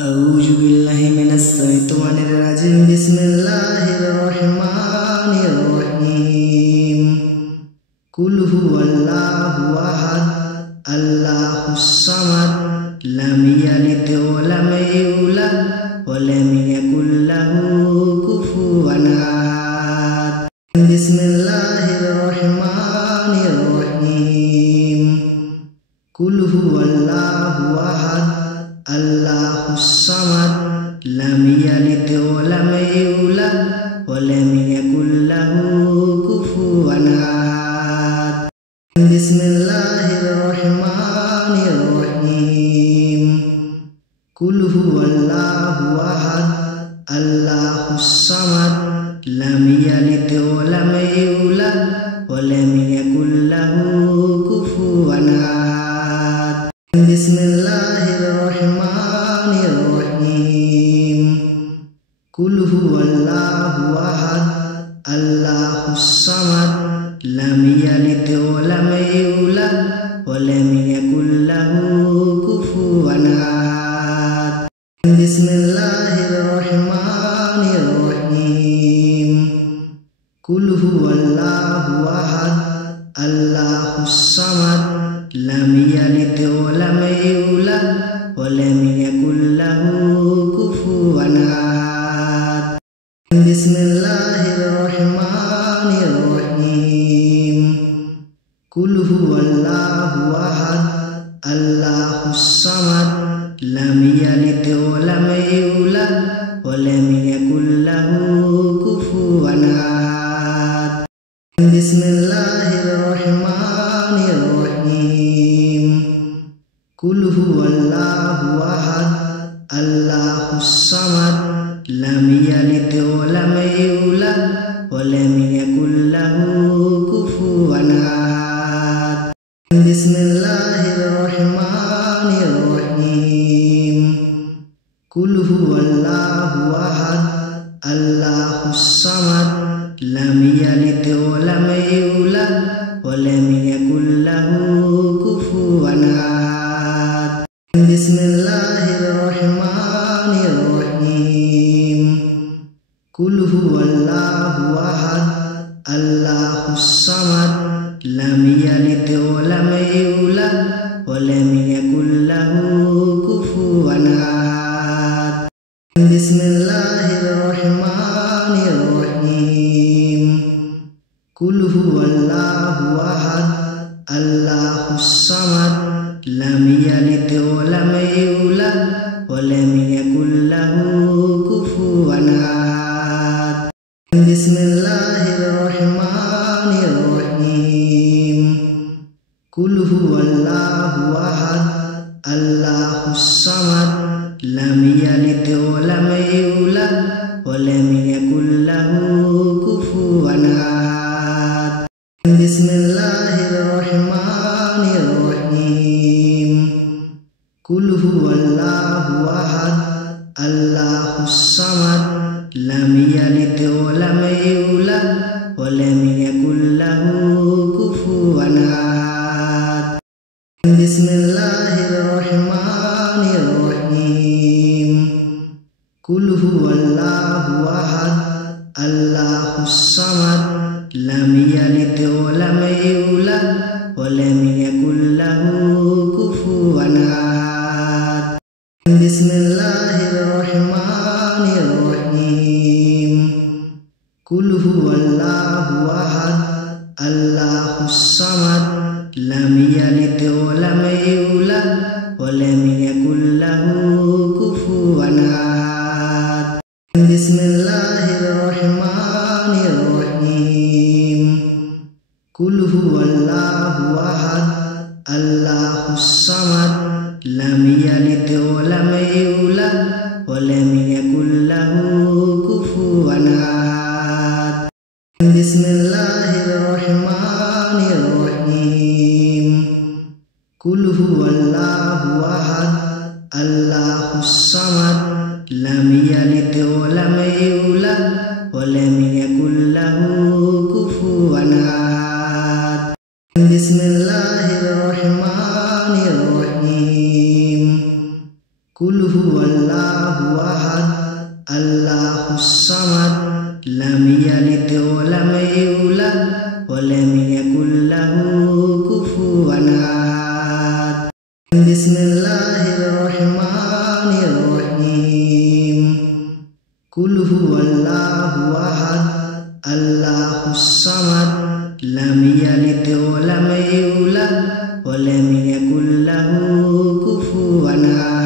أعوذ بالله من الشيطان الرجيم بسم الله الرحمن الرحيم قل هو الله أحد الله الصمد لم يلد ولم يولد ولم يكن له كفوا أحد بسم الله الرحمن الرحيم قل هو الله أحد الله الصمد لم يلد ولم يولد ولم يكن له كفوا أحد بسم الله الرحمن الرحيم قل هو الله أحد الله الصمد لم يلد ولم يولد ولم يكن له كفوا أحد بسم الله الرحمن الرحيم قل هو الله أحد الله الصمد لم يلد ولم يولد ولم يكن له كفوا أحد بسم الله الرحمن الرحيم قل هو الله أحد الله الصمد لم يلد ولم يولد ولم يكن له كفوا أحد بسم الله الرحمن الرحيم قل هو الله أحد الله الصمد لم يلد ولم يولد ولم يكن له كفوا أحد بسم الله الرحمن الرحيم قل هو الله أحد الله الصمد لم يلد ولم يولد ولم يكن له كفوا أحد بسم الله الرحمن الرحيم قل هو الله أحد الله الصمد لم يلد ولم يولد ولم يكن له كفوا أحد بسم الله الرحمن الرحيم قل هو الله أحد الله الصمد لم يلد ولم يولد ولم يكن له كفوا أحد بسم الله الرحمن الرحيم قل هو الله أحد الله الصمد لم يلد ولم يولد ولم يكن له كفوا أحد بسم الله الرحمن الرحيم قل هو الله أحد الله الصمد لم يلد ولم يولد ولم يكن له كفوا أحد بسم الله الرحمن الرحيم قل هو الله أحد الله الصمد لم يلد ولم يولد ولم يكن له كفوا أحد بسم الله الرحمن الرحيم قل هو الله أحد الله الصمد لم يلد ولم يولد ولم يكن له كفوا أحد بسم الله الرحمن الرحيم قل هو الله أحد الله الصمد لم يلد ولم يولد ولم يكن له كفوا أحد بسم الله الرحمن الرحيم قل هو الله أحد الله الصمد لم يلد ولم يولد ولم يكن له كفوا أحد بسم الله الرحمن الرحيم قل هو الله أحد الله الصمد لم يلد ولم يولد ولم يكن له كفوا أحد بسم الله الرحمن الرحيم কুল হুয়াল্লাহু আহাদ আল্লাহুস সামাদ লাম ইয়ালিদ ওয়া লাম ইউলাদ ওয়া লাম ইয়াকুল লাহু কুফুওয়ান আহাদ। বিসমিল্লাহির রহমানির রহিম। কুল হুয়াল্লাহু আহাদ আল্লাহুস সামাদ লাম ইয়ালিদ ওয়া লাম ইউলাদ ওয়া লাম ইয়াকুল লাহু কুফুওয়ান আহাদ।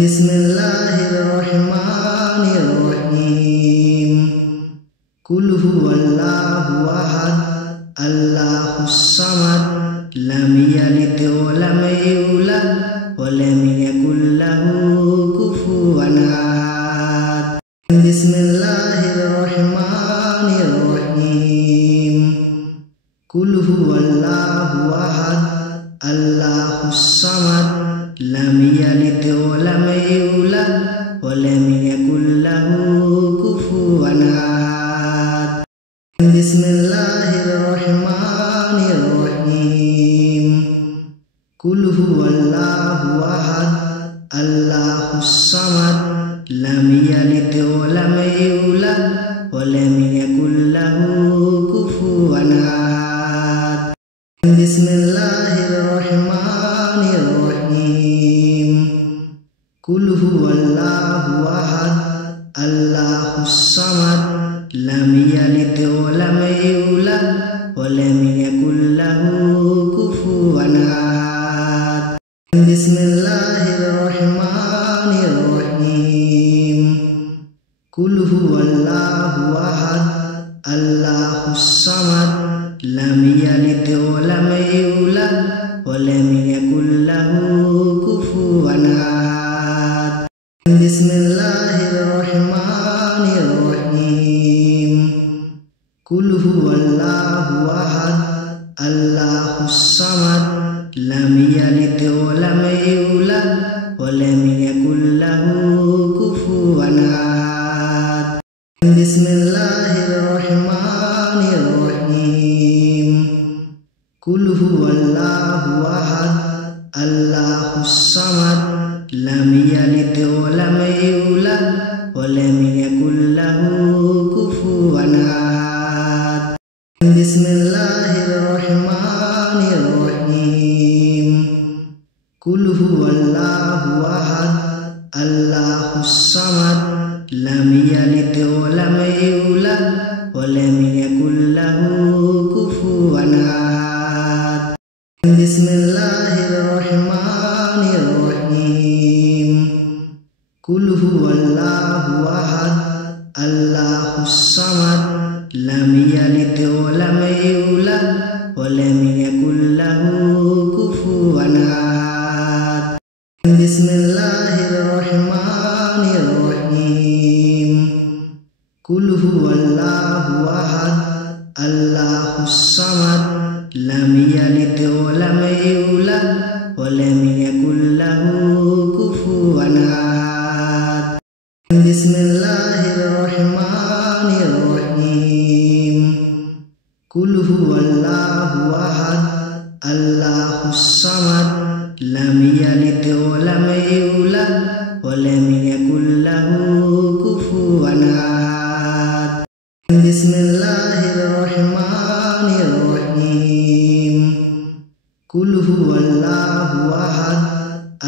বিসমিল্লাহির রহমানির রহিম। কুল হুয়াল্লাহু আহাদ আল্লাহুস সামাদ লাম ইয়ালিদ ওয়া লাম ইউলাদ ওয়া লাম ইয়াকুল লাহু কুফুওয়ান আহাদ। বিসমিল্লাহির রহমানির রহিম। কুল হুয়াল্লাহু আহাদ আল্লাহুস সামাদ লাম ইয়ালিদ ওয়া লাম ইউলাদ ওয়া লাম ইয়াকুল লাহু কুফুওয়ান আহাদ। বিসমিল্লাহির রহমানির রহিম। কুল হুয়াল্লাহু আহাদ আল্লাহুস সামাদ লাম ইয়ালিদ ওয়া লাম ইউলাদ ওয়া লাম ইয়াকুল লাহু কুফুওয়ান আহাদ। বিসমিল্লাহির রহমানির রহিম। কুল হুয়াল্লাহু আহাদ আল্লাহুস সামাদ লাম ইয়ালিদ ওয়া লাম ইউলাদ ওয়া লাম ইয়াকুল লাহু কুফুওয়ান আহাদ। বিসমিল্লাহির রহমানির রহিম। কুল হুয়াল্লাহু আহাদ আল্লাহুস সামাদ লাম ইয়ালিদ ওয়া লাম ইউলাদ ওয়া লাম ইয়াকুল লাহু কুফুওয়ান আহাদ। বিসমিল্লাহির রহমানির রহিম। কুল হুয়াল্লাহু আহাদ আল্লাহুস সামাদ লাম ইয়ালিদ ওয়া লাম ইউলাদ ওয়া লাম ইয়াকুল লাহু কুফুওয়ান আহাদ। বিসমিল্লাহির রহমানির রহিম। কুল হুয়াল্লাহু আহাদ আল্লাহুস সামাদ লাম ইয়ালিদ ওয়া লাম ইউলাদ ওয়া লাম ইয়াকুল লাহু কুফুওয়ান আহাদ। বিসমিল্লাহির রহমানির রহিম। কুল হুয়াল্লাহু আহাদ আল্লাহুস সামাদ লাম ইয়ালিদ ওয়া লাম ইউলাদ ওয়া লাম ইয়াকুল লাহু কুফুওয়ান আহাদ। বিসমিল্লাহির রহমানির রহিম। কুল হুয়াল্লাহু আহাদ আল্লাহুস সামাদ লাম ইয়ালিদ ওয়া লাম ইউলাদ ওয়া লাম ইয়াকুল লাহু কুফুওয়ান আহাদ। বিসমিল্লাহির রহমানির রহিম। কুল হুয়াল্লাহু আহাদ আল্লাহুস সামাদ লাম ইয়ালিদ ওয়া লাম ইউলাদ ওয়া লাম ইয়াকুল লাহু কুফুওয়ান আহাদ। বিসমিল্লাহির রহমানির রহিম। কুল হুয়াল্লাহু আহাদ আল্লাহুস সামাদ লাম ইয়ালিদ ওয়া লাম ইউলাদ ওয়া লাম ইয়াকুল লাহু কুফুওয়ান আহাদ। বিসমিল্লাহির রহমানির রহিম। কুল হুয়াল্লাহু আহাদ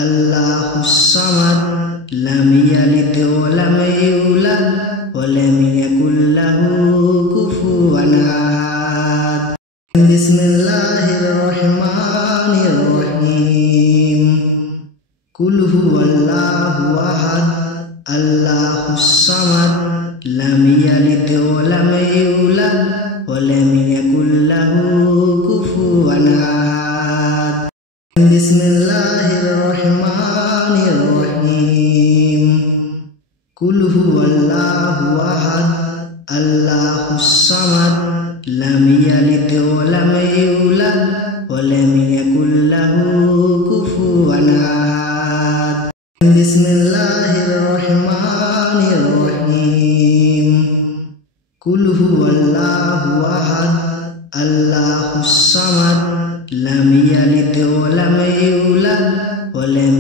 আল্লাহুস সামাদ লাম ইয়ালিদ ওয়া লাম ইউলাদ ওয়া লাম ইয়াকুল লাহু কুফুওয়ান আহাদ। বিসমিল্লাহির রহমানির রহিম। কুল হুয়াল্লাহু আহাদ আল্লাহুস সামাদ লাম ইয়ালিদ ওয়া লাম ইউলাদ ওয়া লাম ইয়াকুল লাহু কুফুওয়ান আহাদ। বিসমিল্লাহির রহমানির রহিম। কুল হুয়াল্লাহু আহাদ আল্লাহুস সামাদ লাম ইয়ালিদ ওয়া লাম ইউলাদ ওয়া লাম ইয়াকুল লাহু কুফুওয়ান আহাদ। বিসমিল্লাহির রহমানির রহিম। কুল হুয়াল্লাহু আহাদ আল্লাহুস সামাদ লাম ইয়ালিদ ওয়া লাম ইউলাদ ওয়া লাম